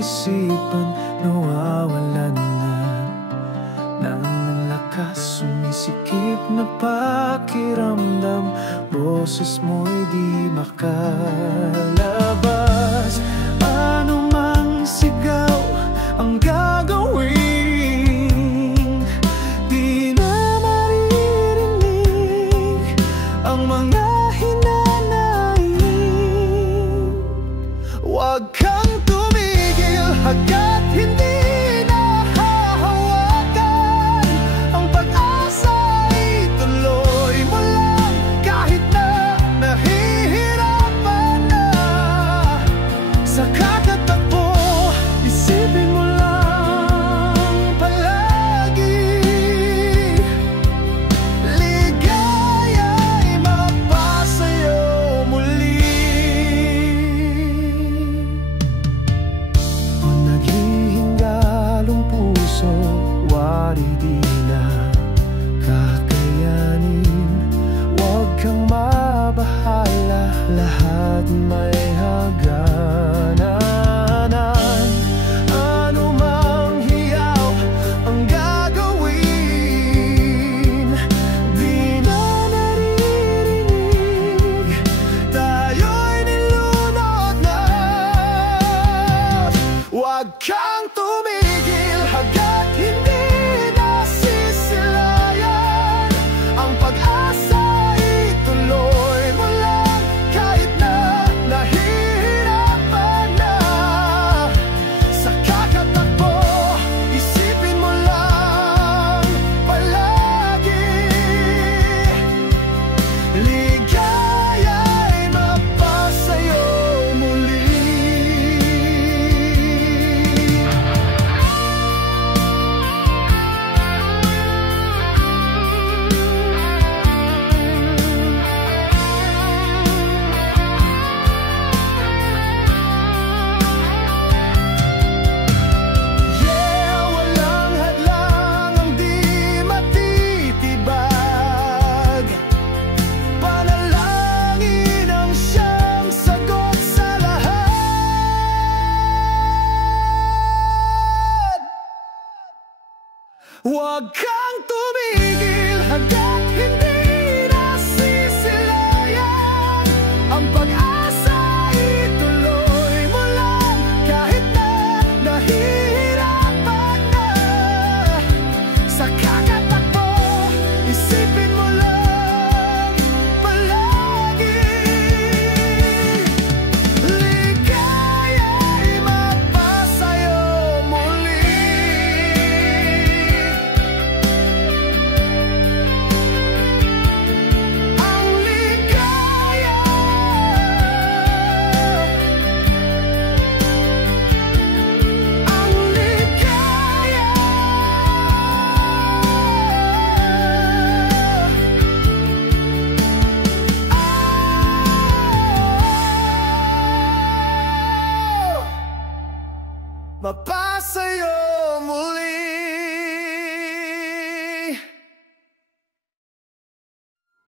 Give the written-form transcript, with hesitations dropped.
isipan nawawalan na ng lakas, sumisikip na pakiramdam. Boses mo'y di makalabas. Ano mang sigaw ang gagawin, di na maririnig ang mga hinanaing. Huwag kang tumigil hanggat hindi nahahawakan ang pag-asa. Ituloy mo lang kahit na nahihirapan na. Sa kakatakbo, isipin mo lang palagi, ligaya'y mapasayo muli. Kung naghihingalong puso, wari di na kakayanin. Huwag kang mabahala, lahat may hangganan. Ano mang hiyaw ang gagawin, di na naririnig, tayo'y nilunod na. Huwag kang tumigil hanggat hindi nasisilayan ang pag-asa. Ituloy mo lang kahit na nahihirapan na. Sa kakatakbo, isipin mo lang palagi, ligaya'y mapasayo muli. Yeah, walang hadlang ang di matitibag. Panalangin ang siyang sagot sa lahat. Huwag kang tumigil hanggat hindi nasisilayan ang pag-asa. Ituloy mo lang kahit na nahihirapan na. Sa kakatakbo, isipin mo lang palagi, ligaya'y mapasayo muli. Ang ligaya, ang ligaya. Mapasayo